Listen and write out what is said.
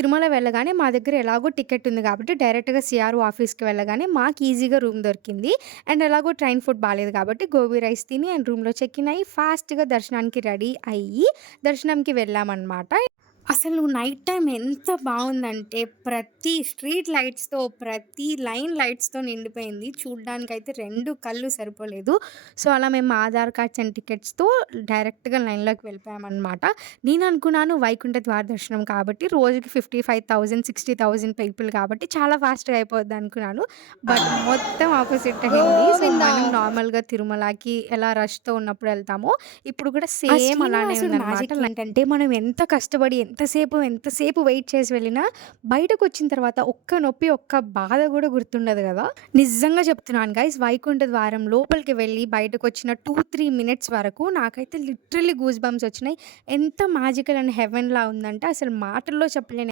తిరుమల వెళ్ళగానే మా దగ్గర ఎలాగో టికెట్ ఉంది కాబట్టి డైరెక్ట్‌గా సీఆర్ఓ ఆఫీస్‌కి వెళ్ళగానే మాకు ఈజీగా రూమ్ దొరికింది. అండ్ ఎలాగో ట్రైన్ ఫుడ్ బాలేదు కాబట్టి గోబీ రైస్ తిని అండ్ రూమ్‌లో చెక్ ఇన్ అయ్యి ఫాస్ట్‌గా దర్శనానికి రెడీ అయ్యి దర్శనంకి వెళ్ళామనమాట. అసలు నైట్ టైమ్ ఎంత బావుందంటే, ప్రతి స్ట్రీట్ లైట్స్‌తో, ప్రతి లైన్ లైట్స్‌తో నిండిపోయింది. చూడ్డానికైతే 2 కళ్ళు సరిపోలేదు. సో, అలా మేము మా ఆధార్ కార్డ్స్ అండ్ టికెట్స్‌తో డైరెక్ట్‌గా లైన్‌లోకి వెళ్ళిపోయామనమాట. నేననుకున్నాను వైకుంఠ ద్వార దర్శనం కాబట్టి రోజుకి 55,000, 60,000 పీపుల్ కాబట్టి చాలా ఫాస్ట్‌గా అయిపోద్దనుకున్నాను. బట్ మొత్తం ఆపోజిట్ అయింది. సో, గోవిందా! మనం నార్మల్‌గా తిరుమలకి ఎలా రష్‌తో ఉన్నప్పుడు ఎళ్తామో, ఇప్పుడు కూడా ఆ సేమ్ అలానే శ్రీనివాసుడు ఉందనమాట. మ్యాజిక్ ఏంటంటే, మనం ఎంత కష్టపడి ఎంతసేపు వెయిట్ చేసి వెళ్ళినా బయటకొచ్చిన తర్వాత ఒక్క నొప్పి, ఒక్క బాధ గూడా గుర్తుండదు గదా! నిజంగా చెప్తున్నాను గైస్ వైకుంఠ ద్వారం లోపలికి వెళ్ళి బయటకొచ్చిన 2, 3 మినిట్స్ వరకు నాకైతే లిటరల్లీ గూస్ బంప్స్ వచ్చినాయి. ఎంత మ్యాజికల్ అండ్ హెవెన్‌లా ఉందంటే అసలు మాటల్లో చెప్పలేని